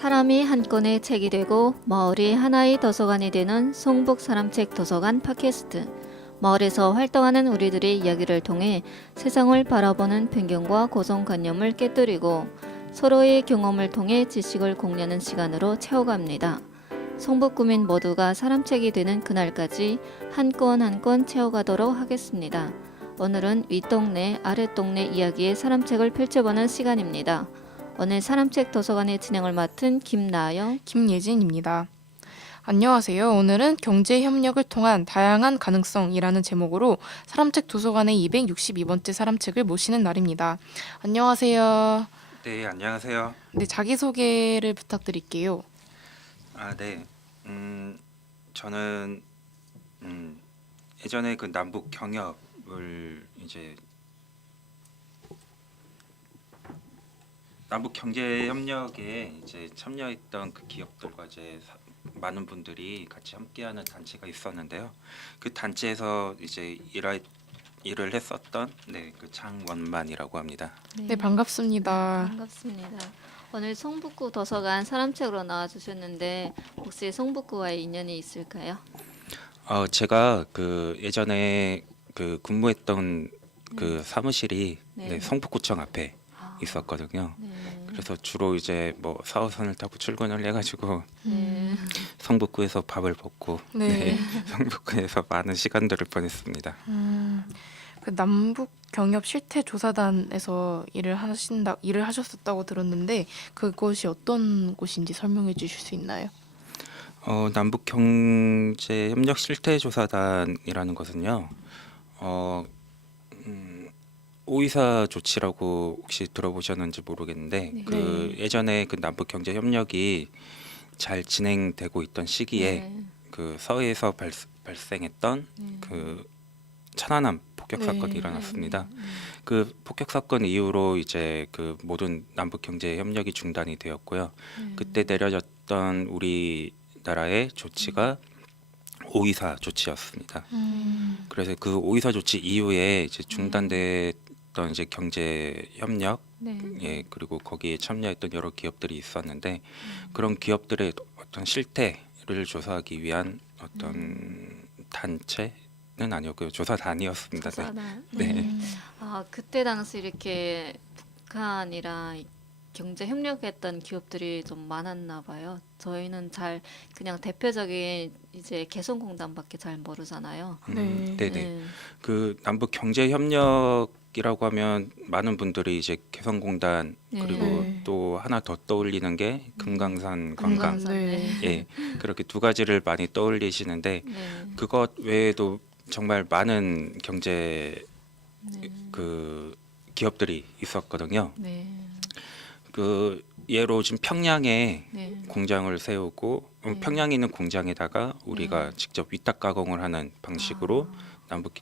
사람이 한 권의 책이 되고 마을이 하나의 도서관이 되는 송북 사람책 도서관 팟캐스트. 마을에서 활동하는 우리들의 이야기를 통해 세상을 바라보는 편견과 고정관념을 깨뜨리고 서로의 경험을 통해 지식을 공유하는 시간으로 채워갑니다. 송북 구민 모두가 사람책이 되는 그날까지 한 권 한 권 채워가도록 하겠습니다. 오늘은 윗동네 아랫동네 이야기의 사람책을 펼쳐보는 시간입니다. 오늘 사람책 도서관의 진행을 맡은 김나영, 김예진입니다. 안녕하세요. 오늘은 경제협력을 통한 다양한 가능성이라는 제목으로 사람책 도서관의 262번째 사람책을 모시는 날입니다. 안녕하세요. 네, 안녕하세요. 네, 자기소개를 부탁드릴게요. 네. 저는 예전에 그 남북 경협을 이제 남북 경제 협력에 이제 참여했던 그 기업들과 이제 많은 분들이 같이 함께하는 단체가 있었는데요. 그 단체에서 이제 일을 했었던 그 장원만이라고 합니다. 네, 반갑습니다. 반갑습니다. 오늘 송북구 도서관 사람책으로 나와주셨는데 혹시 송북구와의 인연이 있을까요? 제가 그 예전에 그 근무했던 그 사무실이 네. 성북구청 앞에 있었거든요. 네. 그래서 주로 이제 뭐 4호선을 타고 출근을 해가지고 네. 성북구에서 밥을 먹고 네. 성북구에서 많은 시간들을 보냈습니다. 그 남북 경협 실태 조사단에서 일을 하셨었다고 들었는데 그곳이 어떤 곳인지 설명해 주실 수 있나요? 남북 경제 협력 실태 조사단이라는 것은요. 오이사 조치라고 혹시 들어보셨는지 모르겠는데 네. 그 예전에 그 남북 경제 협력이 잘 진행되고 있던 시기에 네. 그 서해에서 발생했던 그 천안함 폭격 사건이 네. 일어났습니다. 그 폭격 사건 이후로 이제 그 모든 남북 경제 협력이 중단이 되었고요. 그때 내려졌던 우리나라의 조치가 오이사 조치였습니다. 그래서 그 오이사 조치 이후에 이제 중단됐던 이제 경제 협력, 네. 그리고 거기에 참여했던 여러 기업들이 있었는데 그런 기업들의 어떤 실태를 조사하기 위한 어떤 단체는 아니었고요, 조사단이었습니다. 조사단. 네. 그때 당시 이렇게 북한이랑 경제 협력했던 기업들이 좀 많았나 봐요. 저희는 잘 그냥 대표적인 이제 개성공단밖에 잘 모르잖아요. 네. 네네. 그 남북 경제 협력이라고 하면 많은 분들이 이제 개성공단 네. 그리고 네. 또 하나 더 떠올리는 게 금강산 관광. 금강산. 네. 예, 그렇게 두 가지를 많이 떠올리시는데 네. 그것 외에도 정말 많은 경제 그 기업들이 있었거든요. 네. 그 예로 지금 평양에 네. 공장을 세우고 평양에 있는 공장에다가 우리가 직접 위탁 가공을 하는 방식으로 남북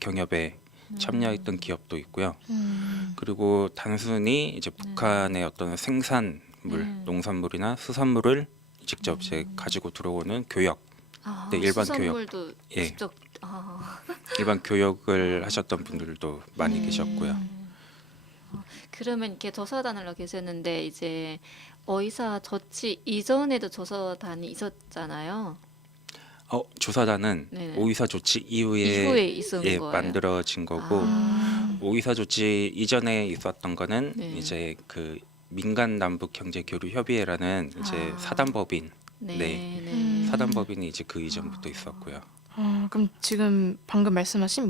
경협에 참여했던 기업도 있고요. 그리고 단순히 이제 북한의 어떤 생산물, 농산물이나 수산물을 직접 이제 가지고 들어오는 교역, 네, 일반 수산물도 예. 직접 일반 교역을 하셨던 분들도 많이 계셨고요. 그러면 이렇게 조사단으로 계셨는데 이제 어이사 조치 이전에도 조사단이 있었잖아요. 조사단은 네네. 오이사 조치 이후에 이후에 있었는 거예요. 만들어진 거고 오이사 조치 이전에 있었던 거는 네. 이제 그 민간 남북 경제 교류 협의회라는 이제 사단법인 네. 사단법인이 이제 그 이전부터 있었고요. 그럼 지금 방금 말씀하신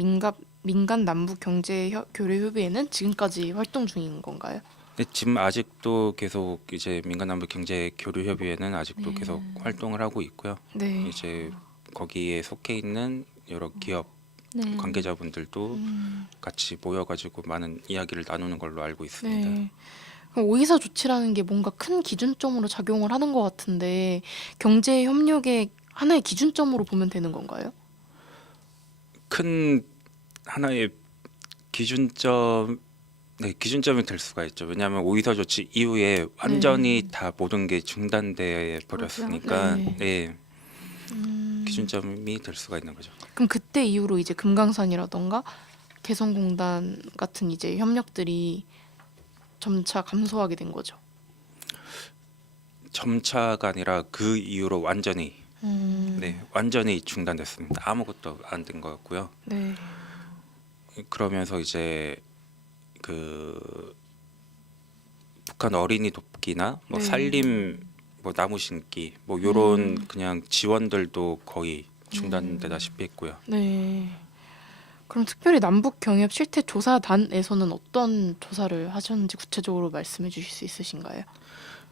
민간 남북 경제 교류 협의회는 지금까지 활동 중인 건가요? 근데 지금 아직도 계속 이제 민간 남북 경제 교류 협의회는 아직도 계속 활동을 하고 있고요. 네. 이제 거기에 속해 있는 여러 기업 네. 관계자분들도 같이 모여가지고 많은 이야기를 나누는 걸로 알고 있습니다. 네. 그럼 오이사 조치라는 게 뭔가 큰 기준점으로 작용을 하는 것 같은데 경제 협력의 하나의 기준점으로 보면 되는 건가요? 큰 하나의 기준점이 될 수가 있죠. 왜냐하면 오이사 조치 이후에 완전히 다 모든 게 중단돼 버렸으니까 네. 네, 기준점이 될 수가 있는 거죠. 그럼 그때 이후로 이제 금강산이라던가 개성공단 같은 이제 협력들이 점차 감소하게 된 거죠. 점차가 아니라 그 이후로 완전히 완전히 중단됐습니다. 아무것도 안 된 거였고요. 네. 그러면서 이제 그 북한 어린이 돕기나 뭐 네. 산림 뭐 나무 심기 뭐 요런 음. 그냥 지원들도 거의 중단되다시피 했고요. 네. 그럼 특별히 남북 경협 실태 조사단에서는 어떤 조사를 하셨는지 구체적으로 말씀해 주실 수 있으신가요?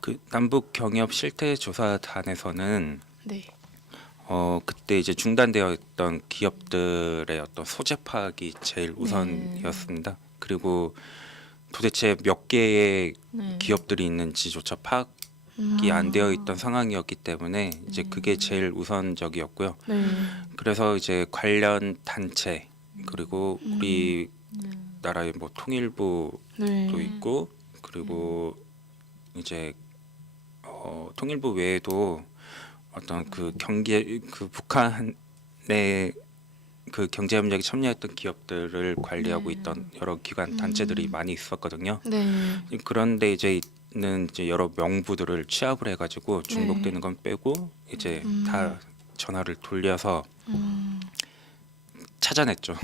그 남북 경협 실태 조사단에서는 네. 그때 이제 중단되어 있던 기업들의 어떤 소재 파악이 제일 우선이었습니다. 그리고 도대체 몇 개의 네. 기업들이 있는지조차 파악이 안 되어 있던 상황이었기 때문에 이제 그게 제일 우선적이었고요. 네. 그래서 이제 관련 단체 그리고 우리 나라의 뭐 통일부도 네. 있고 그리고 이제 통일부 외에도 어떤 그 경계 그 북한의 그 경제협력에 참여했던 기업들을 관리하고 있던 여러 기관 단체들이 많이 있었거든요. 네. 그런데 이제 있는 이제 여러 명부들을 취합을 해가지고 중복되는 건 빼고 이제 다 전화를 돌려서 음. 찾아냈죠.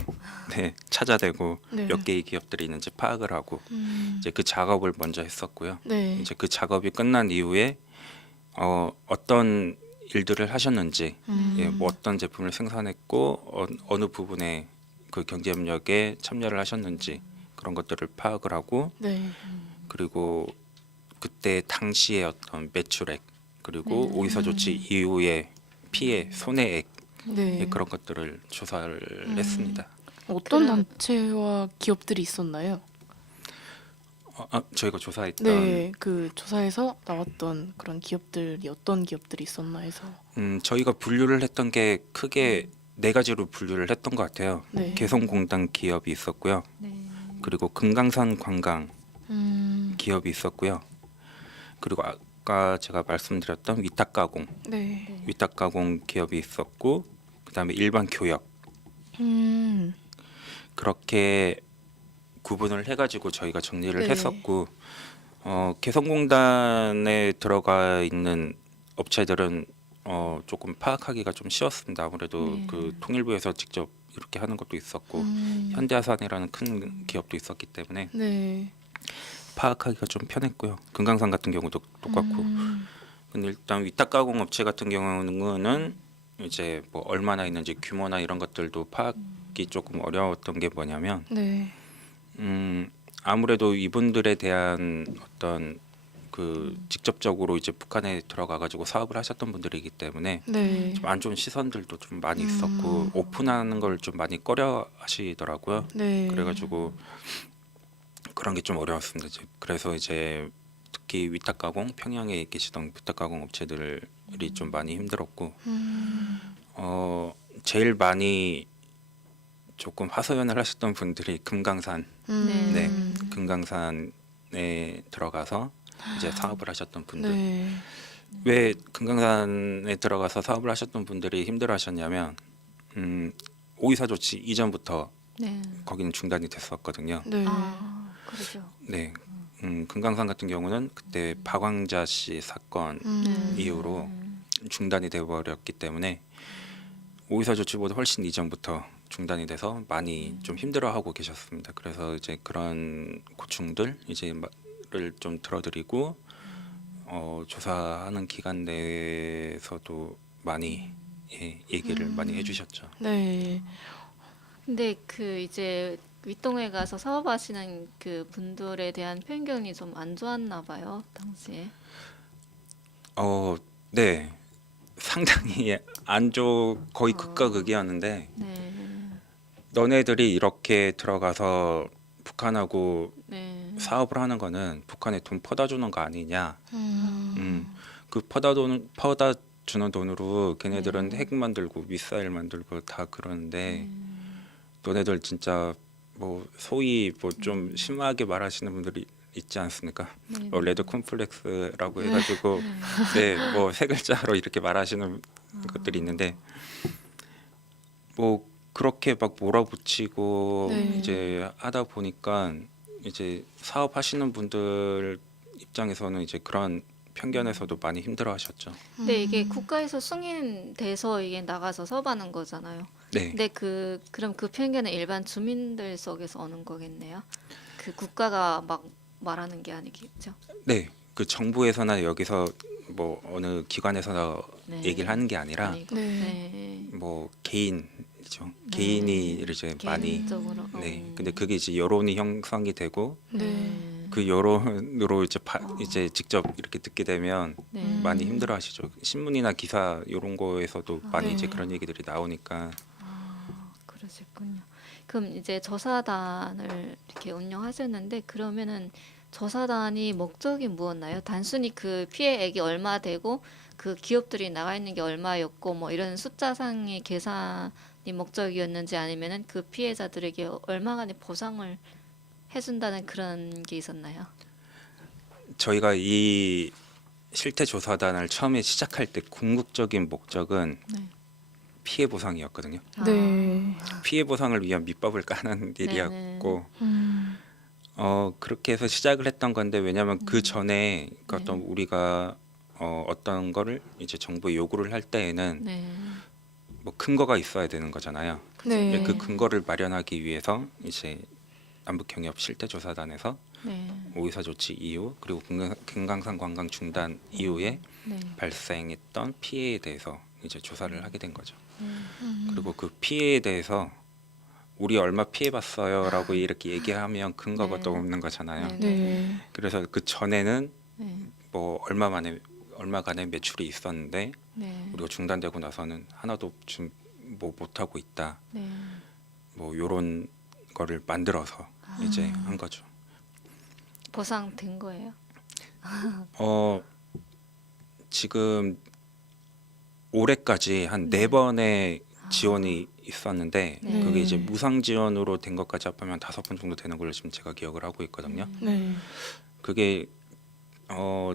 네, 찾아내고 네. 몇 개의 기업들이 있는지 파악을 하고 이제 그 작업을 먼저 했었고요. 네. 이제 그 작업이 끝난 이후에 어떤 일들을 하셨는지, 예, 뭐 어떤 제품을 생산했고 어느 부분에 그 경제협력에 참여를 하셨는지 그런 것들을 파악을 하고 네. 그리고 그때 당시의 어떤 매출액 그리고 오이사 조치 이후의 피해 손해액 네. 예, 그런 것들을 조사를 했습니다. 어떤 그럼- 단체와 기업들이 있었나요? 저희가 조사했던 네, 그 조사에서 나왔던 그런 기업들이 어떤 기업들이 있었나 해서. 저희가 분류를 했던 게 크게 네 가지로 분류를 했던 것 같아요. 네. 개성공단 기업이 있었고요. 그리고 금강산 관광 음. 기업이 있었고요. 그리고 아까 제가 말씀드렸던 위탁가공, 네. 위탁가공 기업이 있었고, 그다음에 일반 교역 음. 그렇게 구분을 해가지고 저희가 정리를 네. 했었고, 개성공단에 들어가 있는 업체들은 조금 파악하기가 좀 쉬웠습니다. 아무래도 그 통일부에서 직접 이렇게 하는 것도 있었고, 현대아산이라는 큰 기업도 있었기 때문에 네. 파악하기가 좀 편했고요. 금강산 같은 경우도 똑같고. 근데 일단 위탁가공 업체 같은 경우는 이제 뭐 얼마나 있는지 규모나 이런 것들도 파악이 조금 어려웠던 게 뭐냐면 네. 아무래도 이분들에 대한 어떤 그 직접적으로 이제 북한에 들어가 가지고 사업을 하셨던 분들이기 때문에 네. 좀 안 좋은 시선들도 좀 많이 있었고 오픈하는 걸 좀 많이 꺼려 하시더라고요. 네. 그래가지고 그런 게 좀 어려웠습니다. 그래서 이제 특히 위탁가공 평양에 계시던 위탁가공 업체들이 좀 많이 힘들었고 제일 많이 조금 하소연을 하셨던 분들이 금강산, 네, 금강산에 들어가서 이제 사업을 하셨던 분들. 네. 왜 금강산에 들어가서 사업을 하셨던 분들이 힘들어하셨냐면 오이사 조치 이전부터 네. 거기는 중단이 됐었거든요. 네. 그러죠. 네, 금강산 같은 경우는 그때 박왕자 씨 사건 이후로 중단이 돼버렸기 때문에 오이사 조치보다 훨씬 이전부터 중단이 돼서 많이 좀 힘들어하고 계셨습니다. 그래서 이제 그런 고충들 이제를 좀 들어드리고 조사하는 기간 내에서도 많이 얘기를 많이 해주셨죠. 네. 근데 그 이제 윗동에 가서 사업하시는 그 분들에 대한 편견이 좀 안 좋았나 봐요, 당시에. 네, 상당히 거의 극과 극이었는데 네. 너네들이 이렇게 들어가서 북한하고 네. 사업을 하는 거는 북한에 돈 퍼다 주는 거 아니냐. 그 퍼다 주는 돈으로 걔네들은 핵 만들고 미사일 만들고 다 그러는데 너네들 진짜 뭐 소위 뭐 좀 심하게 말하시는 분들이 있지 않습니까? 레드 콤플렉스라고 해가지고 네, 뭐 세 글자로 이렇게 말하시는 것들이 있는데 뭐 그렇게 막 몰아붙이고 네. 이제 하다 보니까 이제 사업하시는 분들 입장에서는 이제 그런 편견에서도 많이 힘들어하셨죠. 근데 이게 국가에서 승인돼서 이게 나가서 서바는 거잖아요. 네, 근데 그럼 그 편견은 일반 주민들 속에서 오는 거겠네요. 그 국가가 막 말하는 게 아니겠죠. 네. 그 정부에서나 여기서 뭐 어느 기관에서나 네. 얘기를 하는 게 아니라 아니고. 네. 네. 뭐 개인이죠. 네. 개인이 이제 많이 개인적으로. 네. 근데 그게 이제 여론이 형성이 되고 네. 그 여론으로 이제 직접 이렇게 듣게 되면 네. 많이 힘들어하시죠. 신문이나 기사 이런 거에서도 많이 네. 이제 그런 얘기들이 나오니까 그러셨군요. 그럼 이제 조사단을 이렇게 운영하셨는데 그러면은 조사단이 목적이 무엇나요? 단순히 그 피해액이 얼마 되고 그 기업들이 나가 있는 게 얼마였고 뭐 이런 숫자상의 계산이 목적이었는지 아니면은 그 피해자들에게 얼마간의 보상을 해준다는 그런 게 있었나요? 저희가 이 실태 조사단을 처음에 시작할 때 궁극적인 목적은 네. 피해 보상이었거든요. 네. 피해 보상을 위한 밑밥을 까는 일이었고 음. 그렇게 해서 시작을 했던 건데 왜냐하면 그 전에 그 네. 어떤 우리가 어떤 거를 이제 정부에 요구를 할 때에는 네. 뭐 근거가 있어야 되는 거잖아요. 네. 그 근거를 마련하기 위해서 이제 남북경협 실태조사단에서 네. 오이사 조치 이후 그리고 금강산 관광 중단 이후에 네. 발생했던 피해에 대해서 이제 조사를 하게 된 거죠. 음. 그리고 그 피해에 대해서 우리 얼마 피해봤어요라고 이렇게 얘기하면 근거가 네. 또 없는 거잖아요. 네. 네. 그래서 그 전에는 네. 뭐 얼마간의 매출이 있었는데 네. 우리가 중단되고 나서는 하나도 좀 뭐 못하고 있다. 네. 뭐 요런 거를 만들어서 이제 한 거죠. 보상 된 거예요? 지금 올해까지 한 네. 네 번의 지원이 있었는데 네. 그게 이제 무상 지원으로 된 것까지 합하면 5번 정도 되는 걸로 지금 제가 기억을 하고 있거든요. 네. 그게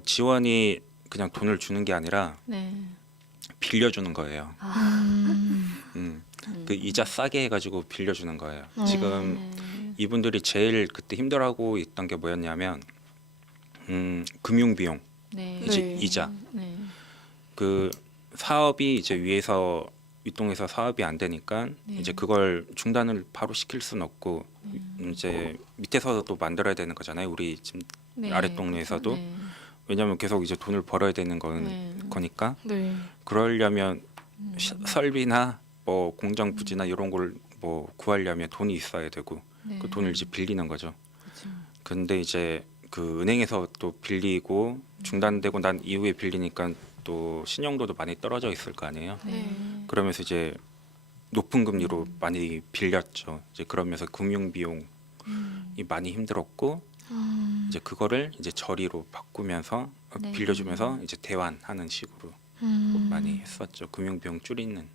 지원이 그냥 돈을 주는 게 아니라 네. 빌려주는 거예요. 그 이자 싸게 해가지고 빌려주는 거예요. 지금 네. 이분들이 제일 그때 힘들어하고 있던 게 뭐였냐면 금융 비용, 네. 네. 이자. 네. 그 사업이 이제 위에서 윗동에서 사업이 안 되니까 네. 이제 그걸 중단을 바로 시킬 수는 없고 이제 밑에서도 만들어야 되는 거잖아요. 우리 지금 네. 아랫동네에서도. 네. 왜냐하면 계속 이제 돈을 벌어야 되는 네. 거니까 네. 그러려면 설비나 뭐 공장 부지나 이런 걸 뭐 구하려면 돈이 있어야 되고 네. 그 돈을 이제 빌리는 거죠. 그렇죠. 근데 이제 그 은행에서 또 빌리고 중단되고 난 이후에 빌리니까 또 신용도도 많이 떨어져 있을 거 아니에요. 네. 그러면서 이제 높은 금리로 많이 빌렸죠. 이제 그러면서 금융 비용이 많이 힘들었고 이제 그거를 이제 저리로 바꾸면서 네. 빌려주면서 이제 대환하는 식으로 많이 했었죠. 금융 비용 줄이는.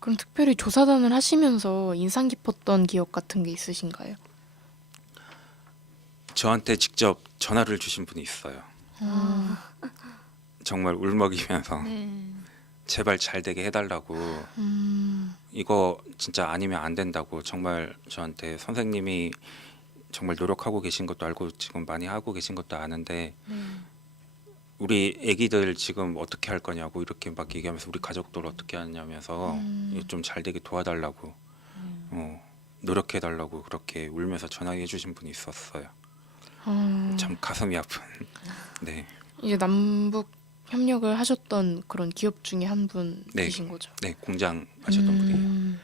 그럼 특별히 조사단을 하시면서 인상 깊었던 기억 같은 게 있으신가요? 저한테 직접 전화를 주신 분이 있어요. 정말 울먹이면서 네. 제발 잘 되게 해달라고 이거 진짜 아니면 안 된다고 정말 저한테 선생님이 정말 노력하고 계신 것도 알고 지금 많이 하고 계신 것도 아는데 네. 우리 애기들 지금 어떻게 할 거냐고 이렇게 막 얘기하면서 우리 가족들 어떻게 하냐면서 좀 잘 되게 도와달라고 노력해달라고 그렇게 울면서 전화해 주신 분이 있었어요. 참 가슴이 아픈. 네, 이제 남북 협력을 하셨던 그런 기업 중에 한 분이신 네. 거죠. 네 공장 하셨던 분이에요.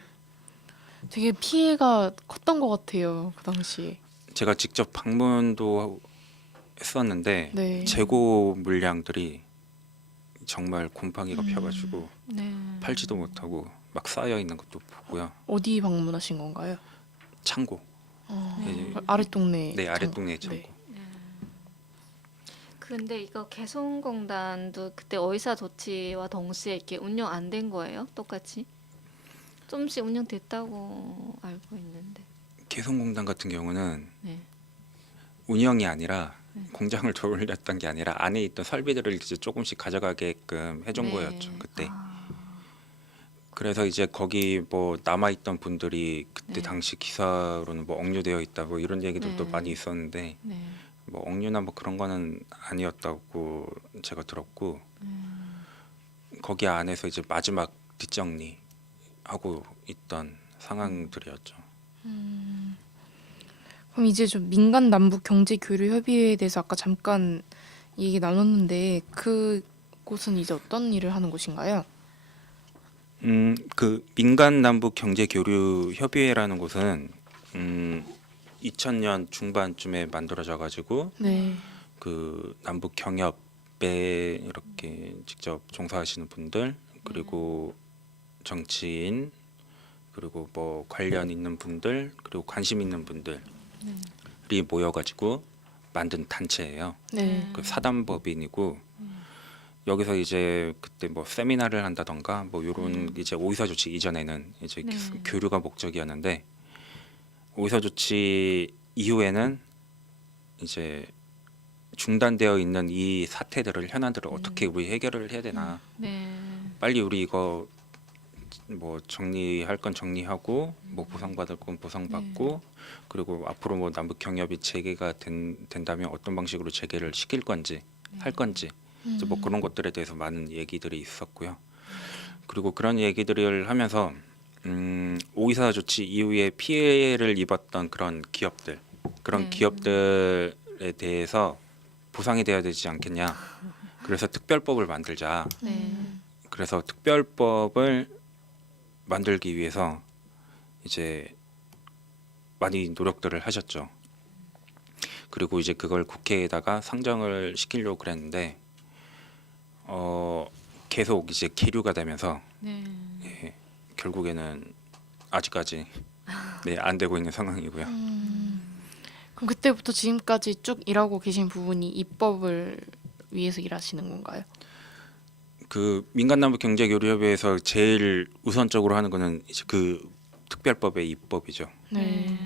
되게 피해가 컸던 것 같아요. 그 당시. 제가 직접 방문도 했었는데 네. 재고 물량들이 정말 곰팡이가 펴가지고 네. 팔지도 못하고 막 쌓여 있는 것도 보고요. 어디 방문하신 건가요? 창고. 네. 아랫동네. 네, 아랫동네 창고. 네. 근데 이거 개성공단도 그때 어이사 조치와 동시에 이렇게 운영 안 된 거예요? 똑같이? 좀씩 운영됐다고 알고 있는데. 개성공단 같은 경우는 네. 운영이 아니라 공장을 돌렸던 게 아니라 안에 있던 설비들을 이제 조금씩 가져가게끔 해준 네. 거였죠 그때. 아, 그래서 이제 거기 뭐 남아 있던 분들이 그때 네. 당시 기사로는 뭐 억류되어 있다 뭐 이런 얘기들도 네. 많이 있었는데 네. 뭐 억류나 뭐 그런 거는 아니었다고 제가 들었고 거기 안에서 이제 마지막 뒷정리 하고 있던 상황들이었죠. 그럼 이제 좀 민간 남북 경제 교류 협의회에 대해서 아까 잠깐 얘기 나눴는데 그곳은 이제 어떤 일을 하는 곳인가요? 그 민간 남북 경제 교류 협의회라는 곳은 2000년 중반쯤에 만들어져 가지고 네. 그 남북 경협에 이렇게 직접 종사하시는 분들 그리고 정치인 그리고 뭐 관련 있는 분들 그리고 관심 있는 분들이 모여가지고 만든 단체예요. 네. 그 사단법인이고 여기서 이제 그때 뭐 세미나를 한다던가 뭐 요런 이제 오이사 조치 이전에는 이제 네. 교류가 목적이었는데 오이사 조치 이후에는 이제 중단되어 있는 이 사태들을 현안들을 어떻게 우리 해결을 해야 되나 네. 빨리 우리 이거 뭐 정리할 건 정리하고 뭐 보상받을 건 보상받고 그리고 앞으로 뭐 남북 경협이 재개가 된다면 어떤 방식으로 재개를 시킬 건지 할 건지 이제 뭐 그런 것들에 대해서 많은 얘기들이 있었고요. 그리고 그런 얘기들을 하면서 5.24 조치 이후에 피해를 입었던 그런 기업들 그런 네. 기업들에 대해서 보상이 돼야 되지 않겠냐. 그래서 특별법을 만들자. 네. 그래서 특별법을 만들기 위해서 이제 많이 노력들을 하셨죠. 그리고 이제 그걸 국회에다가 상정을 시키려고 그랬는데 계속 이제 계류가 되면서 네. 예, 결국에는 아직까지 네, 안 되고 있는 상황이고요. 그럼 그때부터 지금까지 쭉 일하고 계신 부분이 입법을 위해서 일하시는 건가요? 그 민간남북 경제교류협의회에서 제일 우선적으로 하는 거는 이제 그 특별법의 입법이죠. 네.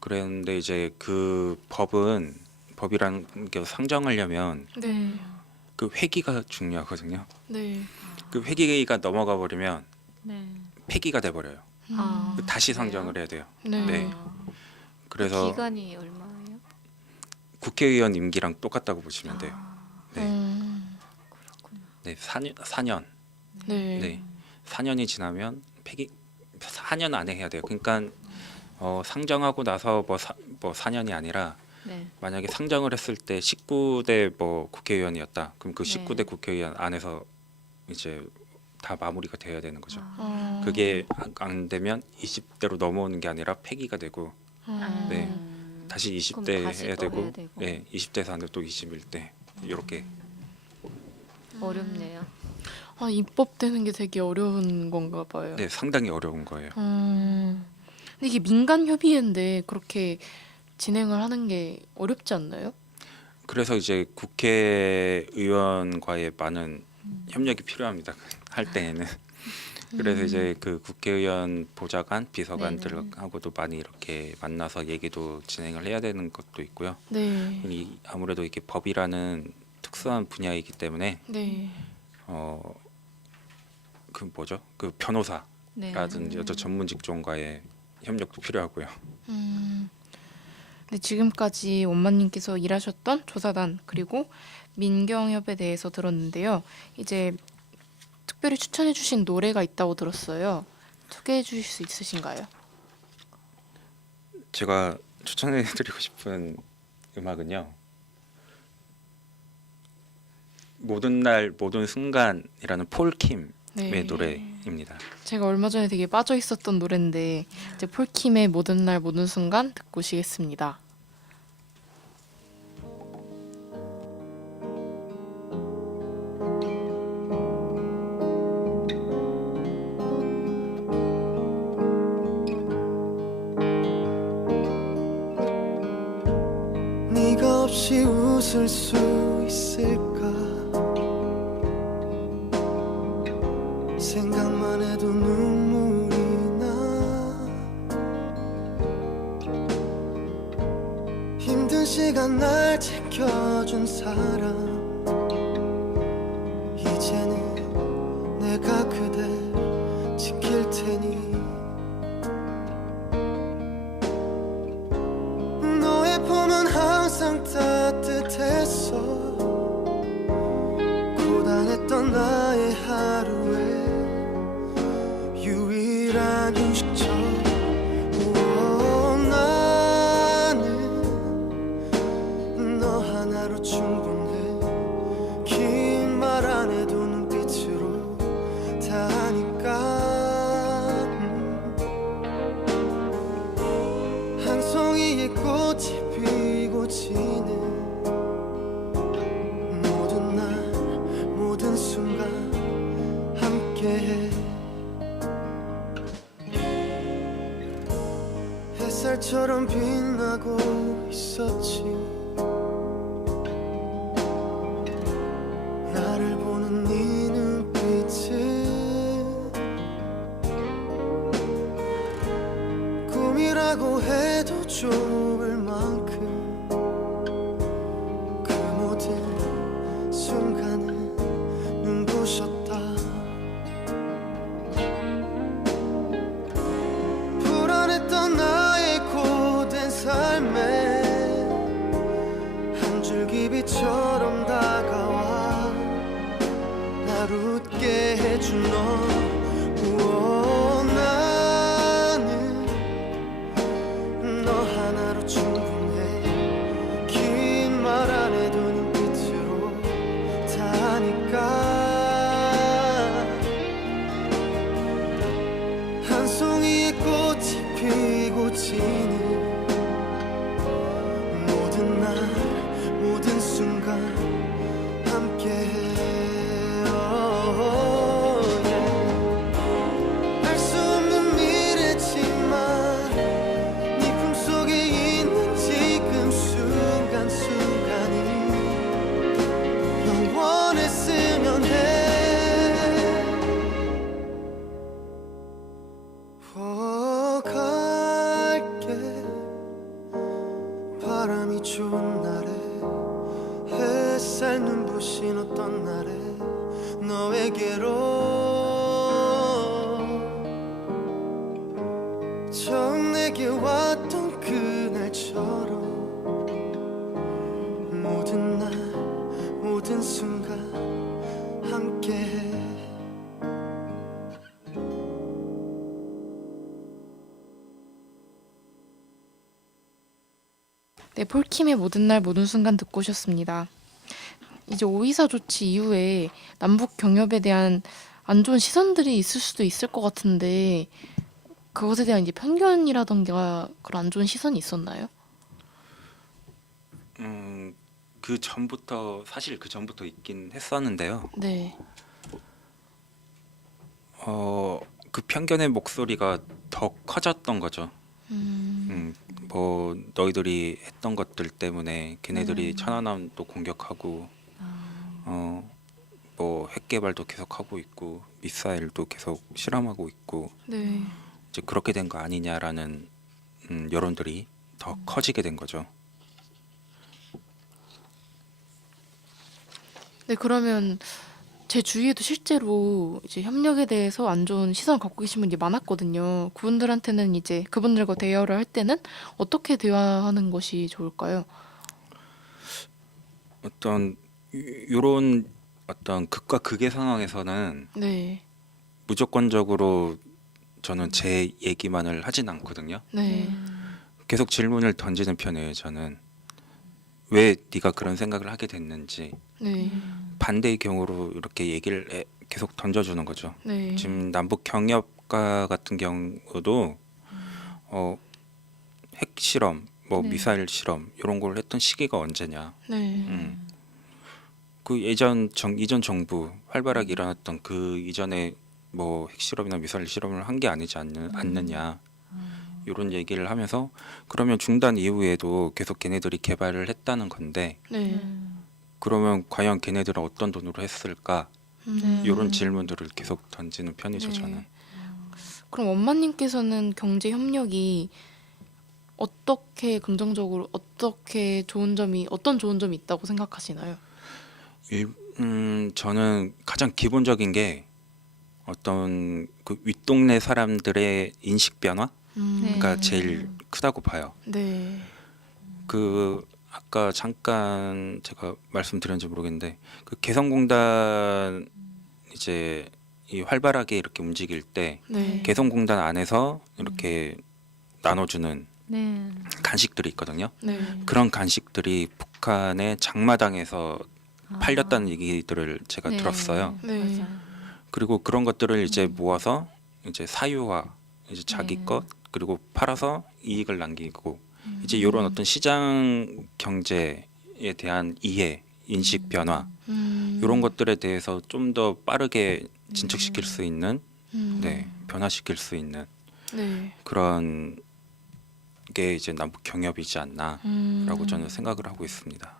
그런데 이제 그 법이라는 게 상정하려면 네. 그 회기가 중요하거든요. 네. 그 회기가 넘어가 버리면 네. 폐기가 돼 버려요. 아, 다시 그래요? 상정을 해야 돼요. 네. 네. 아, 그래서 기간이 얼마예요? 국회의원 임기랑 똑같다고 보시면 돼요. 네. 그렇구나. 네, 4년. 네. 네. 4년이 지나면 폐기 4년 안에 해야 돼요. 그러니까 상정하고 나서 뭐 4년이 아니라 네. 만약에 상정을 했을 때 19대 뭐 국회의원이었다. 그럼 그 네. 19대 국회의원 안에서 이제 다 마무리가 돼야 되는 거죠. 어. 그게 안 되면 20대로 넘어오는 게 아니라 폐기가 되고 어. 네. 다시 그럼 20대 다시 해야 또 되고, 해야 되고. 네, 20대에서 안 되고 또 21대 이렇게. 어렵네요. 아, 입법되는 게 되게 어려운 건가 봐요. 네, 상당히 어려운 거예요. 근데 이게 민간 협의회인데 그렇게 진행을 하는 게 어렵지 않나요? 그래서 이제 국회의원과의 많은 협력이 필요합니다. 할 때에는. 그래서 이제 그 국회의원 보좌관, 비서관들하고도 많이 이렇게 만나서 얘기도 진행을 해야 되는 것도 있고요. 네. 아무래도 이게 법이라는 특수한 분야이기 때문에 네. 그 뭐죠? 그 변호사라든지 네. 여자 전문 직종과의 협력도 필요하고요. 네, 지금까지 원만님께서 일하셨던 조사단 그리고 민경협에 대해서 들었는데요. 이제 특별히 추천해주신 노래가 있다고 들었어요. 소개해주실 수 있으신가요? 제가 추천해드리고 싶은 음악은요. 모든 날 모든 순간이라는 폴킴의 네. 노래입니다. 제가 얼마 전에 되게 빠져 있었던 노래인데 이제 폴킴의 모든 날 모든 순간 듣고 오시겠습니다. 네가 없이 웃을 수 있을까 생각만 해도 눈물이 나 힘든 시간 날 지켜준 사람 이제는 내가 그댈 지킬 테니 너의 품은 항상 따뜻했어. 고단했던 나의 하루에 유일한 휴식처. 나는 너 하나로 충분해. 긴 말 안 해도 눈빛으로 다 하니까. 한 송이의 꽃이 피고 지는 모든 날 모든 순간 함께해. 햇살처럼 빛나고 있었지. 나를 보는 네 눈빛은 꿈이라고 해도 좁을 만큼 그 모든 순간은 눈부셨다. 불안했던 나의 고된 삶에 한 줄기 빛처럼 다가와 날 웃게 해준 너. 우와, 나는 너 하나로 충분해. 긴 말 안 해도 눈빛으로 다 하니까. 한 송이의 꽃이 피고 지는 모든 날 모든 순간 함께해. 알 수 없는 미래지만 네 품속에 있는 지금 순간순간이 영원했으면 해. 갈게. 바람이 좋은 날에 햇살 눈부신 어떤 날에 너에게로 처음 내게 왔던 그날처럼 모든 날 모든 순간 함께해. 네, 폴킴의 모든 날 모든 순간 듣고 오셨습니다. 이제 오이사 조치 이후에 남북 경협에 대한 안 좋은 시선들이 있을 수도 있을 것 같은데 그것에 대한 이제 편견이라던가 그런 안 좋은 시선이 있었나요? 그 전부터 사실 그 전부터 있긴 했었는데요. 네. 그 편견의 목소리가 더 커졌던 거죠. 뭐 너희들이 했던 것들 때문에 걔네들이 천안함도 공격하고 뭐 핵 개발도 계속 하고 있고 미사일도 계속 실험하고 있고 네. 이제 그렇게 된 거 아니냐라는 여론들이 더 커지게 된 거죠. 네, 그러면 제 주위에도 실제로 이제 협력에 대해서 안 좋은 시선을 갖고 계신 분이 많았거든요. 그분들한테는 이제 그분들과 대화를 할 때는 어떻게 대화하는 것이 좋을까요? 어떤 요런 어떤 극과 극의 상황에서는 네. 무조건적으로 저는 제 얘기만을 하진 않거든요. 네. 계속 질문을 던지는 편이에요. 저는 왜 네가 그런 생각을 하게 됐는지 네. 반대의 경우로 이렇게 얘기를 계속 던져주는 거죠. 네. 지금 남북 경협과 같은 경우도 핵 실험, 뭐 네. 미사일 실험 이런 걸 했던 시기가 언제냐? 네. 그 이전 정부 활발하게 일어났던 그 이전에 뭐 핵실험이나 미사일 실험을 한 게 아니지 않느냐 이런 얘기를 하면서 그러면 중단 이후에도 계속 걔네들이 개발을 했다는 건데 네. 그러면 과연 걔네들은 어떤 돈으로 했을까 네. 이런 질문들을 계속 던지는 편이죠. 네. 저는. 그럼 엄마님께서는 경제 협력이 어떻게 긍정적으로 어떻게 어떤 좋은 점이 있다고 생각하시나요? 저는 가장 기본적인 게 어떤 그 윗동네 사람들의 인식 변화 네. 가 제일 크다고 봐요. 네. 그 아까 잠깐 제가 말씀드렸는지 모르겠는데 그 개성공단 이제 이 활발하게 이렇게 움직일 때 네. 개성공단 안에서 이렇게 나눠주는 네. 간식들이 있거든요. 네. 그런 간식들이 북한의 장마당에서 팔렸다는 얘기들을 제가 네. 들었어요. 네. 맞아요. 그리고 그런 것들을 이제 모아서 이제 사유화, 이제 자기 네. 것 그리고 팔아서 이익을 남기고 이제 이런 어떤 시장 경제에 대한 이해, 인식 변화 이런 것들에 대해서 좀 더 빠르게 진척시킬 수 있는, 네, 변화시킬 수 있는 네. 그런 게 이제 남북 경협이지 않나라고 저는 생각을 하고 있습니다.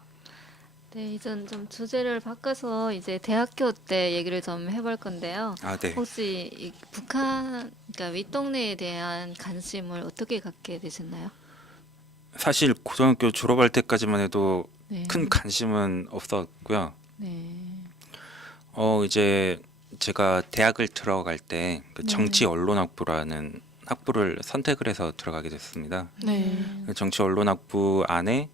네, 이전 좀 주제를 바꿔서 이제 대학교 때 얘기를 좀 해볼 건데요. 아, 네. 혹시 이 북한, 그러니까 윗동네에 대한 관심을 어떻게 갖게 되셨나요? 사실 고등학교 졸업할 때까지만 해도 네. 큰 관심은 없었고요. 네. 이제 제가 대학을 들어갈 때 그 네. 정치 언론 학부라는 학부를 선택을 해서 들어가게 됐습니다. 네. 그 정치 언론 학부 안에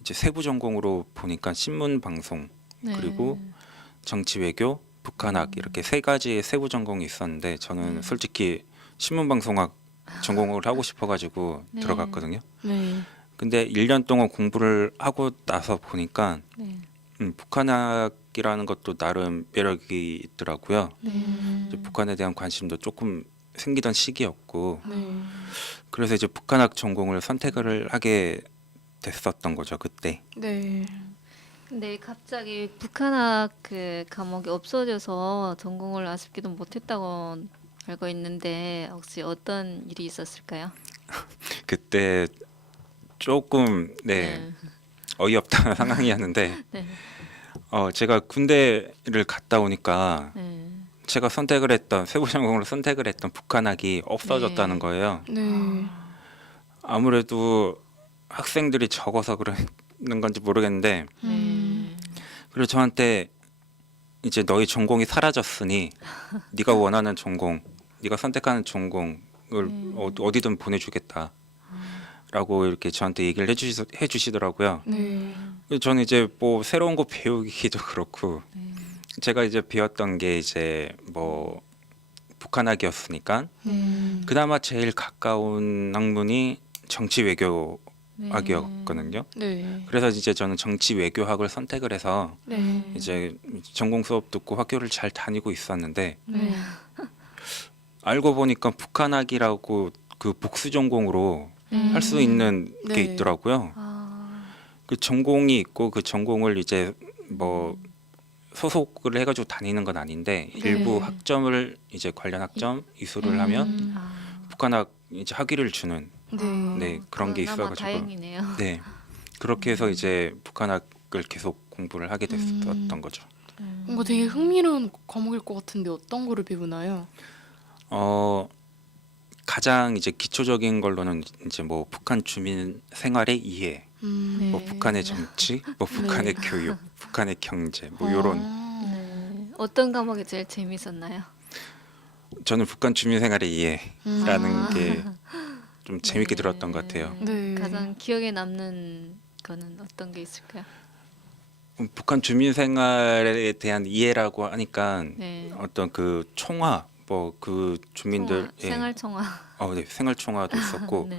이제 세부 전공으로 보니까 신문 방송 네. 그리고 정치 외교, 북한학 이렇게 세 가지의 세부 전공이 있었는데 저는 솔직히 신문 방송학 전공을 하고 싶어가지고 네. 들어갔거든요. 네. 근데 1년 동안 공부를 하고 나서 보니까 네. 북한학이라는 것도 나름 매력이 있더라고요. 이제 네. 북한에 대한 관심도 조금 생기던 시기였고 네. 그래서 이제 북한학 전공을 선택을 하게 됐었던 거죠 그때. 네. 근데 갑자기 북한학 그 과목이 없어져서 전공을 아쉽게도 못했다고 알고 있는데 혹시 어떤 일이 있었을까요? 그때 조금 어이없다 상황이었는데 네. 제가 군대를 갔다 오니까 네. 제가 선택을 했던 세부 전공으로 선택을 했던 북한학이 없어졌다는 네. 거예요. 네. 아무래도 학생들이 적어서 그러는 건지 모르겠는데 네. 그리고 저한테 이제 너희 전공이 사라졌으니 네가 원하는 전공, 네가 선택하는 전공을 어디든 보내주겠다라고 이렇게 저한테 얘기를 해주시더라고요. 네. 그래서 저는 이제 뭐 새로운 거 배우기도 그렇고 제가 이제 배웠던 게 이제 뭐 북한학이었으니까 그나마 제일 가까운 학문이 정치 외교학이었거든요. 네. 그래서 이제 저는 정치 외교학을 선택을 해서 네. 이제 전공 수업 듣고 학교를 잘 다니고 있었는데 네. 알고 보니까 북한학이라고 그 복수 전공으로 할 수 있는 게 네. 있더라고요. 아, 그 전공이 있고 그 전공을 이제 뭐 소속을 해가지고 다니는 건 아닌데 네. 일부 학점을 이제 관련 학점 이수를 하면 아, 북한학 이제 학위를 주는 네. 네, 그런 게 그나마 있어가지고. 다행이네요. 네 그렇게 해서 이제 북한학을 계속 공부를 하게 됐었던 거죠. 뭔가 되게 흥미로운 과목일 것 같은데 어떤 거를 배우나요? 가장 이제 기초적인 걸로는 이제 뭐 북한 주민 생활의 이해, 네. 뭐 북한의 정치, 뭐 북한의 교육, 북한의 경제, 뭐 요런. 네. 어떤 과목이 제일 재밌었나요? 저는 북한 주민 생활의 이해라는 게 좀 재밌게 네. 들었던 것 같아요. 네. 가장 기억에 남는 거는 어떤 게 있을까요? 북한 주민 생활에 대한 이해라고 하니까 네. 어떤 그 총화, 뭐 그 주민들 생활 청화. 네, 생활 총화도 있었고 네.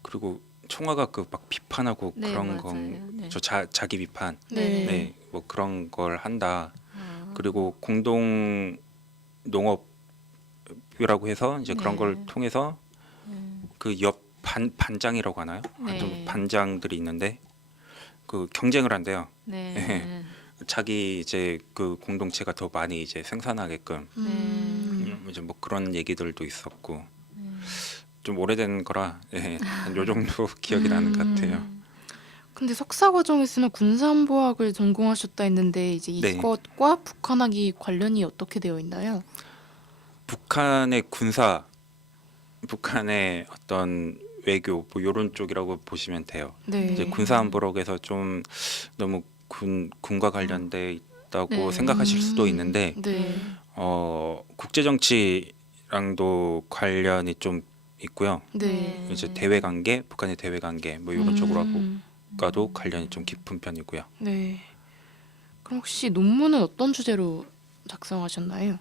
그리고 총화가 그 막 비판하고 네, 그런 맞아요. 건 네. 저 자기 비판, 네. 네, 뭐 그런 걸 한다. 아, 그리고 공동 농업이라고 해서 이제 그런 네. 걸 통해서 그 옆 반장이라고 하나요? 네. 반장들이 있는데 그 경쟁을 한대요. 네. 자기 이제 그 공동체가 더 많이 이제 생산하게끔 네. 이제 뭐 그런 얘기들도 있었고 좀 오래된 거라 요 정도 기억이 나는 것 같아요. 근데 석사 과정에서는 군사안보학을 전공하셨다 했는데 이제 네. 이것과 북한학이 관련이 어떻게 되어 있나요? 북한의 군사, 북한의 어떤 외교 뭐 이런 쪽이라고 보시면 돼요. 네. 이제 군사안보록에서 좀 너무 군과 관련돼 있다고 네. 생각하실 수도 있는데 네. 국제 정치랑도 관련이 좀 있고요. 네. 이제 대외 관계, 북한의 대외 관계 뭐 이런 쪽으로 하고 과도 관련이 좀 깊은 편이고요. 네. 그럼 혹시 논문은 어떤 주제로 작성하셨나요?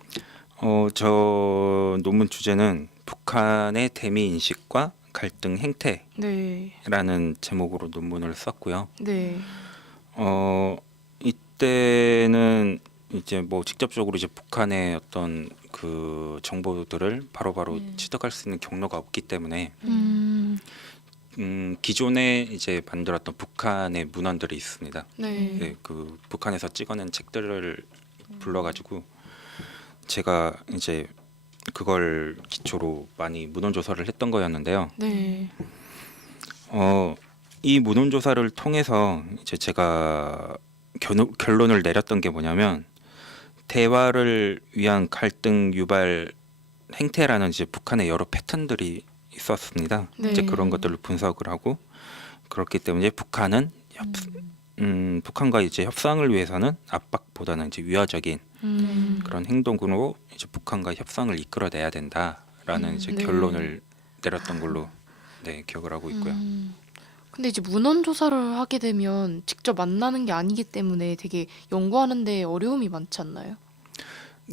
저 논문 주제는 북한의 대미 인식과 갈등 행태라는 네. 제목으로 논문을 썼고요. 네. 이때는 이제 뭐 직접적으로 이제 북한의 어떤 그 정보들을 바로바로 취득할 수 있는 경로가 없기 때문에 기존에 이제 만들었던 북한의 문헌들이 있습니다. 네. 네, 그 북한에서 찍어낸 책들을 불러가지고 제가 이제 그걸 기초로 많이 문헌 조사를 했던 거였는데요. 네. 이 문헌 조사를 통해서 이제 제가 결론을 내렸던 게 뭐냐면 대화를 위한 갈등 유발 행태라는 이제 북한의 여러 패턴들이 있었습니다. 네. 이제 그런 것들을 분석을 하고 그렇기 때문에 북한은 북한과 이제 협상을 위해서는 압박보다는 이제 위화적인 그런 행동으로 이제 북한과 협상을 이끌어내야 된다라는 이제 네. 결론을 내렸던 걸로 네, 기억을 하고 있고요. 근데 이제 문헌 조사를 하게 되면 직접 만나는 게 아니기 때문에 되게 연구하는데 어려움이 많지 않나요?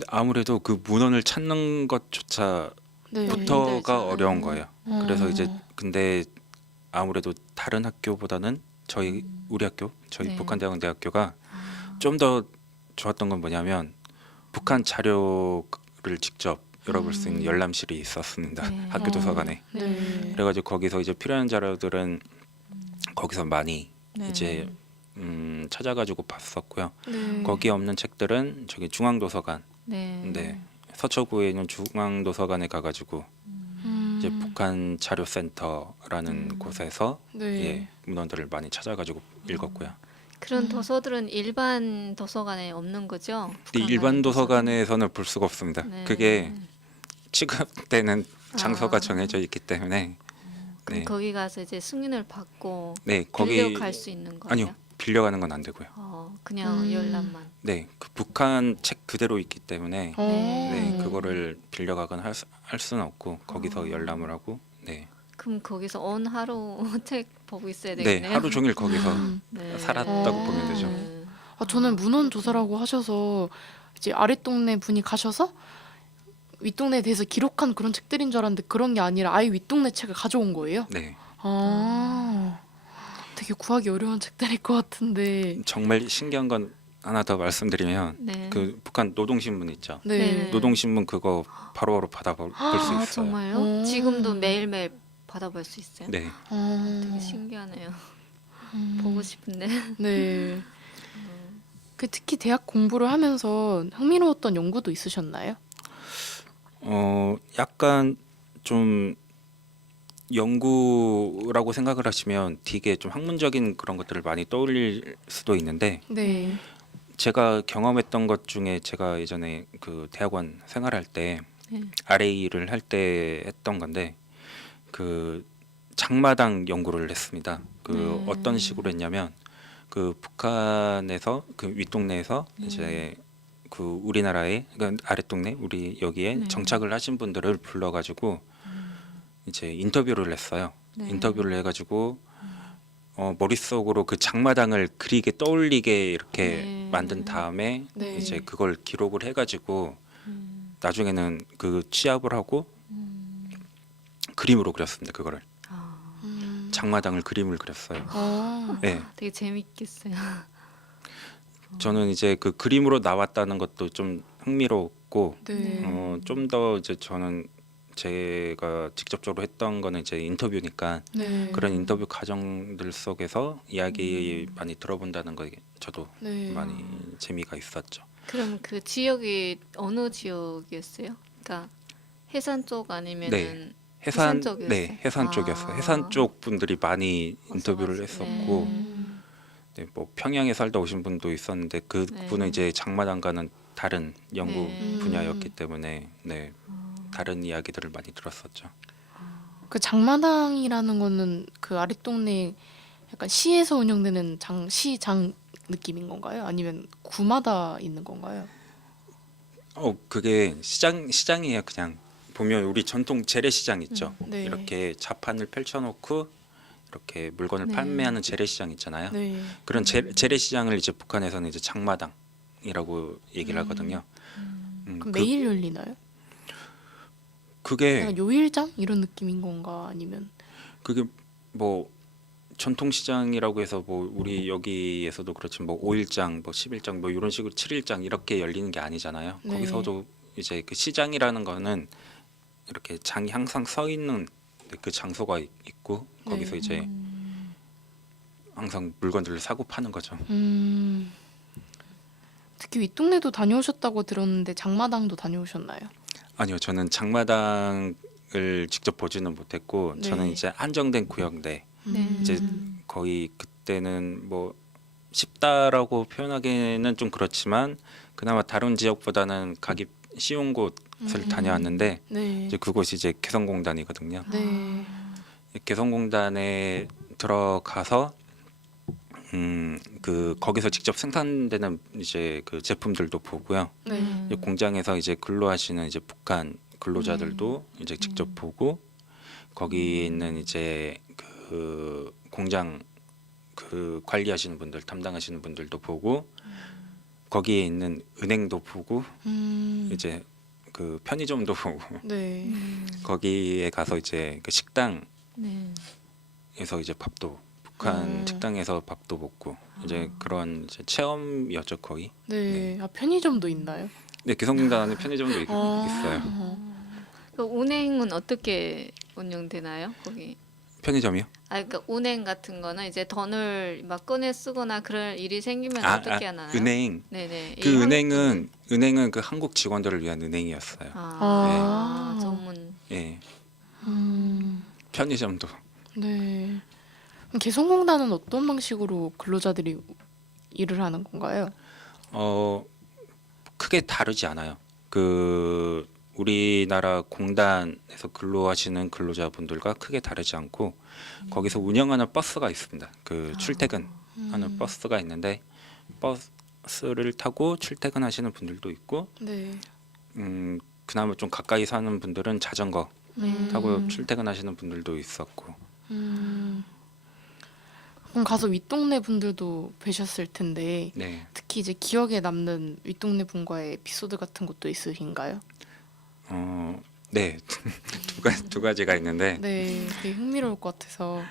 아무래도 그 문헌을 찾는 것조차 네. 부터가 힘들죠. 어려운 거예요. 그래서 이제 어. 근데 아무래도 다른 학교보다는 우리 학교 저희 네. 북한대학교가 좀 더 좋았던 건 뭐냐면 북한 자료를 직접 열어볼 수 있는 열람실이 있었습니다. 네. 학교 도서관에. 네. 그래가지고 거기서 이제 필요한 자료들은 거기서 많이 네. 이제 찾아가지고 봤었고요. 네. 거기 없는 책들은 저기 중앙도서관, 네. 네, 서초구에 있는 중앙도서관에 가가지고 이제 북한 자료센터라는 곳에서 네. 예, 문헌들을 많이 찾아가지고 읽었고요. 그런 도서들은 일반 도서관에 없는 거죠? 근데 북한 일반 가는 도서관에서는 볼 수가 없습니다. 네. 그게 취급되는 장소가 아. 정해져 있기 때문에 그럼 네, 거기 가서 이제 승인을 받고 네 거기 빌려 갈 수 있는 거예요? 아니요 빌려가는 건 안 되고요. 그냥 열람만. 네, 그 북한 책 그대로 있기 때문에 어. 네, 그거를 빌려가거나 할 수는 없고 거기서 어. 열람을 하고 네, 그럼 거기서 온 하루 책 보고 있어야 네 되겠네요. 하루 종일 거기서 네. 살았다고 어. 보면 되죠. 네. 저는 문헌 조사라고 하셔서 이제 아랫동네 분이 가셔서 윗동네에 대해서 기록한 그런 책들인 줄 알았는데 그런 게 아니라 아예 윗동네 책을 가져온 거예요? 네, 되게 구하기 어려운 책들일 것 같은데. 정말 신기한 건 하나 더 말씀드리면 네. 그 북한 노동신문 있죠. 네. 네네. 노동신문 그거 바로바로 받아볼 수 아, 있어요. 정말요? 오. 지금도 매일매일 받아볼 수 있어요? 네, 되게 신기하네요. 음. 보고 싶은데. 네. 그 특히 대학 공부를 하면서 흥미로웠던 연구도 있으셨나요? 약간 좀 연구라고 생각을 하시면 되게 좀 학문적인 그런 것들을 많이 떠올릴 수도 있는데 네. 제가 경험했던 것 중에 제가 예전에 그 대학원 생활할 때 네. RA를 할 때 했던 건데 그 장마당 연구를 했습니다. 그 네. 어떤 식으로 했냐면 그 북한에서 그 윗동네에서 이제 그 우리나라의 그 아랫동네 우리 여기에 네. 정착을 하신 분들을 불러가지고 이제 인터뷰를 했어요. 네. 인터뷰를 해가지고 머릿속으로 그 장마당을 그리게 떠올리게 이렇게 네. 만든 다음에 네. 이제 그걸 기록을 해가지고 음. 나중에는 그 취합을 하고 그림으로 그렸습니다. 그거를 아, 장마당을 그림을 그렸어요. 어. 네, 되게 재밌겠어요. 저는 이제 그 그림으로 나왔다는 것도 좀 흥미로웠고 네. 좀 더 이제 저는 제가 직접적으로 했던 거는 이제 인터뷰니까 네. 그런 인터뷰 과정들 속에서 이야기 많이 들어본다는 거에 저도 네. 많이 재미가 있었죠. 그럼 그 지역이 어느 지역이었어요? 그러니까 해산 쪽 아니면은 네. 해산 쪽이었어요? 네 해산 쪽이었어요. 아. 해산 쪽 분들이 많이 인터뷰를 왔어요. 했었고 네. 네, 뭐 평양에 살다 오신 분도 있었는데 그분은 네. 이제 장마당과는 다른 연구 네. 분야였기 때문에 네 다른 이야기들을 많이 들었었죠. 그 장마당이라는 거는 그 아랫동네 약간 시에서 운영되는 시장 느낌인 건가요? 아니면 구마다 있는 건가요? 그게 시장이에요. 그냥 보면 우리 전통 재래시장 있죠. 네. 이렇게 자판을 펼쳐놓고 이렇게 물건을 네. 판매하는 재래시장 있잖아요. 네. 그런 재래시장을 이제 북한에서는 이제 장마당이라고 얘기를 하거든요. 그럼 매일 열리나요? 그게 약간 요일장 이런 느낌인 건가 아니면 그게 뭐 전통시장이라고 해서 뭐 우리 여기에서도 그렇지만 뭐 5일장, 뭐 10일장, 뭐 이런 식으로 7일장 이렇게 열리는 게 아니잖아요. 네. 거기서도 이제 그 시장이라는 거는 이렇게 장이 항상 서 있는 그 장소가 있고 거기서 네. 이제 항상 물건들을 사고 파는 거죠. 특히 윗동네도 다녀오셨다고 들었는데 장마당도 다녀오셨나요? 아니요, 저는 장마당을 직접 보지는 못했고 네. 저는 이제 한정된 구역 내 네. 이제 거의 그때는 뭐 쉽다라고 표현하기는 좀 그렇지만 그나마 다른 지역보다는 가기 쉬운 곳을 다녀왔는데 네. 이제 그곳이 이제 개성공단이거든요. 네. 개성공단에 들어가서 그 거기서 직접 생산되는 이제 그 제품들도 보고요. 네. 이제 공장에서 이제 근로하시는 이제 북한 근로자들도 이제 직접 보고 거기 있는 이제 그 공장 그 관리하시는 분들 담당하시는 분들도 보고 거기에 있는 은행도 보고 이제 그 편의점도 보고 네. 거기에 가서 이제 그 식당에서 네. 이제 밥도 북한 식당에서 밥도 먹고 이제 그런 이제 체험이었죠 거의. 네. 아 편의점도 있나요? 네, 개성공단 안에 편의점도 아. 있어요. 그 운행은 어떻게 운영되나요? 거기. 편의점이요? 아, 그러니까 운행 같은 거는 이제 돈을 막 꺼내 쓰거나 그럴 일이 생기면 어떻게 하나요? 은행. 네네. 그 이 은행은 그 한국 직원들을 위한 은행이었어요. 아, 전문. 예. 음. 편의점도 네. 그럼 개성공단은 어떤 방식으로 근로자들이 일을 하는 건가요? 크게 다르지 않아요. 그 우리나라 공단에서 근로하시는 근로자분들과 크게 다르지 않고 거기서 운영하는 버스가 있습니다. 그 출퇴근하는 버스가 있는데 버스를 타고 출퇴근하시는 분들도 있고 네. 그나마 좀 가까이 사는 분들은 자전거 타고 출퇴근하시는 분들도 있었고. 그럼 가서 윗동네 분들도 뵈셨을 텐데 네. 특히 이제 기억에 남는 윗동네 분과의 에피소드 같은 것도 있으신가요? 네. 두 가지가 있는데 네, 되게 흥미로울 것 같아서.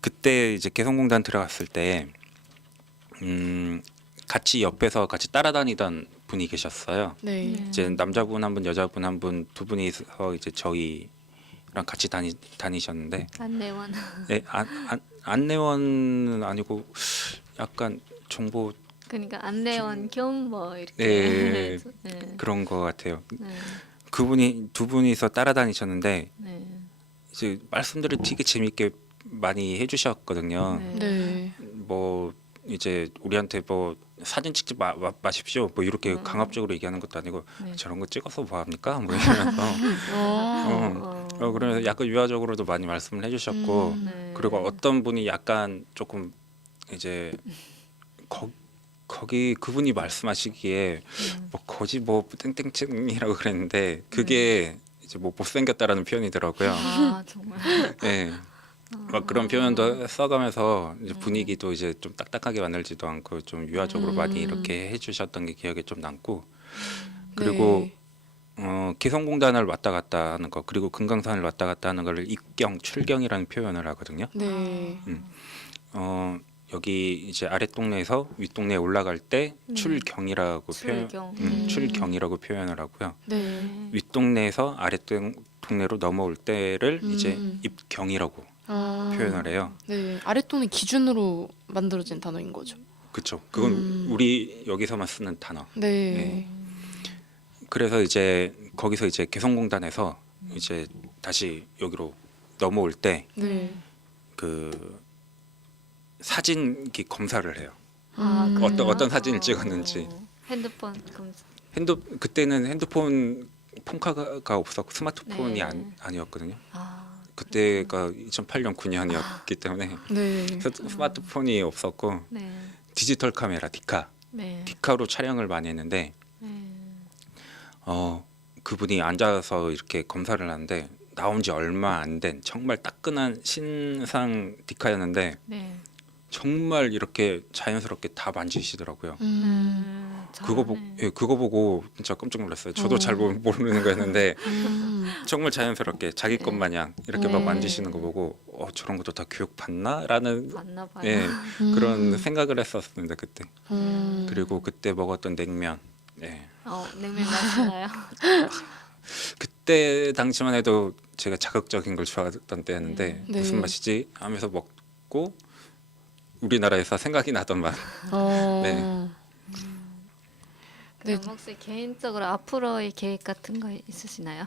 그때 이제 개성공단 들어갔을 때 같이 옆에서 같이 따라다니던 분이 계셨어요. 네. 이제 남자분 한 분, 여자분 한 분, 두 분이서 이제 저희랑 같이 다니셨는데, 안내원. 네, 안내원은 아니고 약간 정보 그러니까 안내원 겸 뭐 이렇게. 네. 해서, 네. 그런 것 같아요. 네. 그분이 두 분이서 따라다니셨는데 네. 이제 말씀들을 되게 재밌게 많이 해주셨거든요. 네. 네. 뭐 이제 우리한테 뭐 사진 찍지 마십시오. 뭐 이렇게 강압적으로 얘기하는 것도 아니고 네. 저런 거 찍어서 뭐 합니까? 뭐 이러면서 그러면서 약간 유화적으로도 많이 말씀을 해주셨고 네. 그리고 어떤 분이 약간 조금 이제 거기 그분이 말씀하시기에 뭐 거지 뭐 땡땡땡이라고 그랬는데 그게 이제 뭐 못생겼다라는 표현이더라고요. 아, 정말. 네. 막 그런 표현도 써가면서 이제 분위기도 이제 좀 딱딱하게 만들지도 않고 좀 유화적으로 많이 이렇게 해주셨던 게 기억에 좀 남고 그리고 개성공단을 왔다 갔다 하는 거 그리고 금강산을 왔다 갔다 하는 걸 입경, 출경이라는 표현을 하거든요. 네. 여기 이제 아랫동네에서 윗동네에 올라갈 때 출경이라고 출경. 출경이라고 표현을 하고요. 네. 윗동네에서 아랫동네로 넘어올 때를 이제 입경이라고 아. 표현을 해요. 네. 아랫동네 기준으로 만들어진 단어인 거죠. 그렇죠. 그건 우리 여기서만 쓰는 단어. 네. 네. 그래서 이제 거기서 이제 개성공단에서 이제 다시 여기로 넘어올 때 네. 그 사진기 검사를 해요. 아, 어떤 사진을 찍었는지. 핸드폰 검사. 그때는 핸드폰 폰카가 없었고 스마트폰이 네. 아니었거든요. 아, 그때가 2008년 9년이었기 때문에 네. 스마트폰이 없었고 네. 디지털 카메라 네. 디카로 촬영을 많이 했는데 네. 그분이 앉아서 이렇게 검사를 하는데 나온 지 얼마 안 된 정말 따끈한 신상 디카였는데 네. 정말 이렇게 자연스럽게 다 만지시더라고요. 잘하네. 그거 보고 진짜 깜짝 놀랐어요. 저도 잘 모르는 거였는데 정말 자연스럽게 자기 것 마냥 이렇게 막 네. 만지시는 거 보고 저런 것도 다 교육 받나라는 맞나 봐요. 예, 그런 생각을 했었습니다 그때. 음. 그리고 그때 먹었던 냉면. 예. 냉면 맛있나요? 그때 당시만 해도 제가 자극적인 걸 좋아했던 때였는데 네. 무슨 맛이지 하면서 먹고 우리나라에서 생각이 나던 맛. 네. 그럼 네. 혹시 개인적으로 앞으로의 계획 같은 거 있으시나요?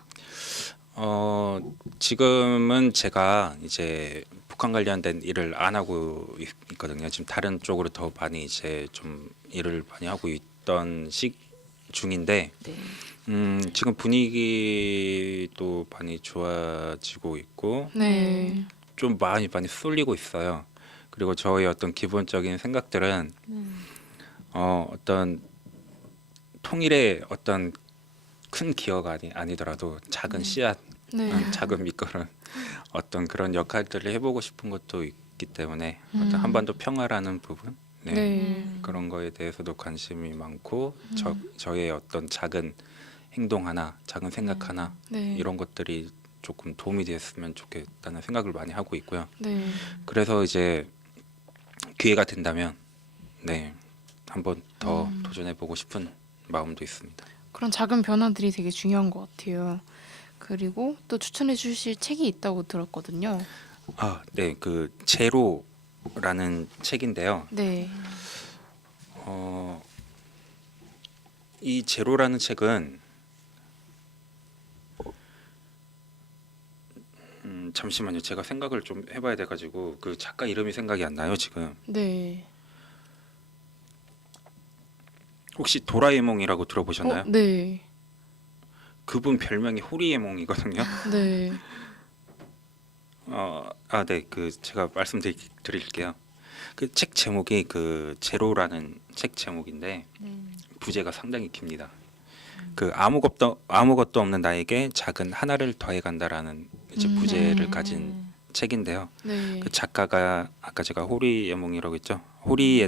지금은 제가 이제 북한 관련된 일을 안 하고 있거든요. 지금 다른 쪽으로 더 많이 이제 좀 일을 많이 하고 있던 중인데 네. 지금 분위기도 많이 좋아지고 있고 네. 좀 많이 쏠리고 있어요. 그리고 저의 어떤 기본적인 생각들은 어떤 통일의 어떤 큰 기여가 아니더라도 작은 씨앗, 네. 작은 밑거름 어떤 그런 역할들을 해보고 싶은 것도 있기 때문에 어떤 한반도 평화라는 부분, 네, 네. 그런 거에 대해서도 관심이 많고 저의 어떤 작은 행동 하나, 작은 생각 하나 네. 이런 것들이 조금 도움이 됐으면 좋겠다는 생각을 많이 하고 있고요. 네. 그래서 이제 기회가 된다면 네 한번 더 도전해보고 싶은 마음도 있습니다. 그런 작은 변화들이 되게 중요한 것 같아요. 그리고 또 추천해 주실 책이 있다고 들었거든요. 네, 그 제로라는 책인데요. 네. 이 제로라는 책은 잠시만요. 제가 생각을 좀 해봐야 돼가지고 그 작가 이름이 생각이 안 나요 지금. 네. 혹시 도라에몽이라고 들어보셨나요? 네. 그분 별명이 호리에몽이거든요. 네. 네, 그 제가 말씀드릴게요. 그 책 제목이 그 제로라는 책 제목인데 부제가 상당히 깁니다. 그 아무것도 없는 나에게 작은 하나를 더해간다라는 이제 부제를 가진 책인데요. 네. 그 작가가 아까 제가 호리에몽이라고 했죠. 호리에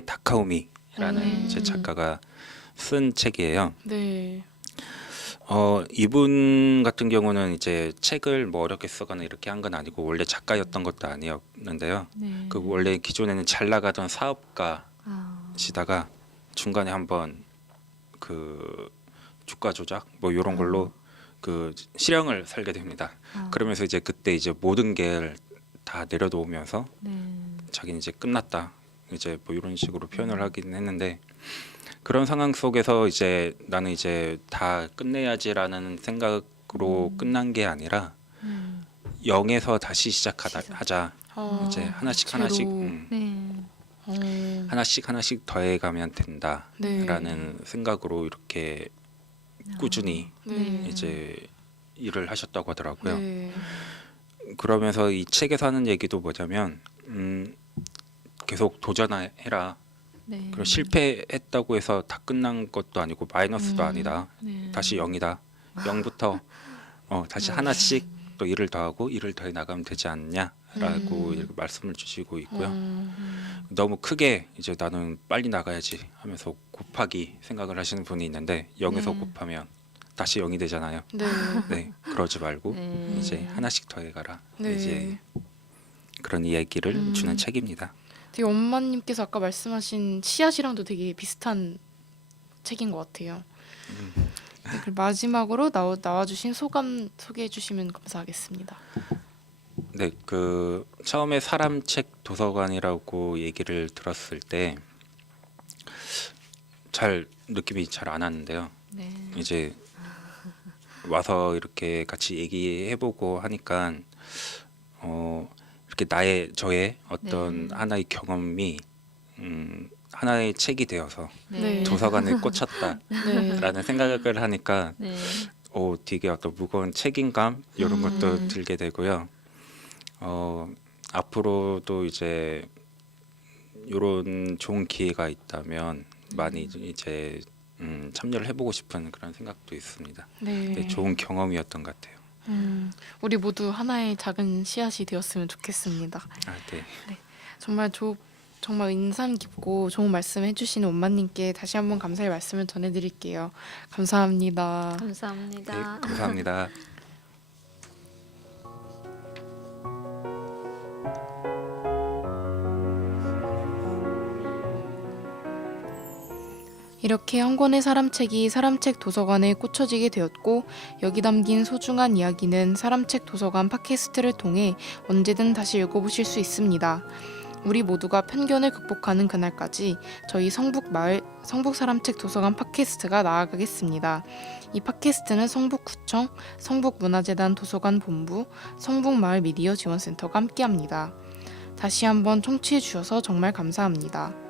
다카오미라는 이제 작가가 쓴 책이에요. 네. 이분 같은 경우는 이제 책을 뭐 어렵게 쓰거나 이렇게 한 건 아니고 원래 작가였던 것도 아니었는데요. 그 원래 기존에는 잘 나가던 사업가시다가 중간에 한번 그 주가 조작 뭐 이런 걸로 그 실형을 살게 됩니다. 그러면서 이제 그때 이제 모든 게 다 내려놓으면서 자기는 이제 끝났다. 이제 뭐 이런 식으로 표현을 하긴 했는데 그런 상황 속에서 이제 나는 이제 다 끝내야지라는 생각으로 끝난 게 아니라 0에서 다시 하자. 이제 하나씩 하나씩 더해가면 된다라는 생각으로 이렇게 꾸준히 이제 일을 하셨다고 하더라고요. 네. 그러면서 이 책에서 하는 얘기도 뭐냐면 계속 도전해라. 그리고 실패했다고 해서 다 끝난 것도 아니고 마이너스도 아니다. 다시 0이다. 0부터 다시 하나씩 또 일을 더하고 일을 더해 나가면 되지 않냐라고 이렇게 말씀을 주시고 있고요. 너무 크게 이제 나는 빨리 나가야지 하면서 곱하기 생각을 하시는 분이 있는데 0에서 곱하면 다시 0이 되잖아요. 네. 네, 그러지 말고 이제 하나씩 더해가라. 네. 이제 그런 이야기를 주는 책입니다. 되게 엄마님께서 아까 말씀하신 씨앗이랑도 되게 비슷한 책인 것 같아요. 네, 그리고 마지막으로 나와주신 소감 소개해 주시면 감사하겠습니다. 네, 그 처음에 사람책 도서관이라고 얘기를 들었을 때 느낌이 잘 안 왔는데요. 이제 와서 이렇게 같이 얘기해보고 하니까 이렇게 저의 어떤 하나의 경험이 하나의 책이 되어서 네. 도서관에 꽂혔다라는 생각을 하니까 되게 어떤 무거운 책임감 이런 것도 들게 되고요. 앞으로도 이제 이런 좋은 기회가 있다면 많이 이제 참여를 해보고 싶은 그런 생각도 있습니다. 네. 좋은 경험이었던 것 같아요. 우리 모두 하나의 작은 씨앗이 되었으면 좋겠습니다. 아, 네. 정말 인상 깊고 좋은 말씀 해주시는 엄마님께 다시 한번 감사의 말씀을 전해드릴게요. 감사합니다. 네, 감사합니다. 감사합니다. 이렇게 한 권의 사람책이 사람책 도서관에 꽂혀지게 되었고 여기 담긴 소중한 이야기는 사람책 도서관 팟캐스트를 통해 언제든 다시 읽어보실 수 있습니다. 우리 모두가 편견을 극복하는 그날까지 저희 성북 사람책 도서관 팟캐스트가 나아가겠습니다. 이 팟캐스트는 성북구청, 성북문화재단 도서관 본부, 성북마을 미디어 지원센터가 함께합니다. 다시 한번 청취해 주셔서 정말 감사합니다.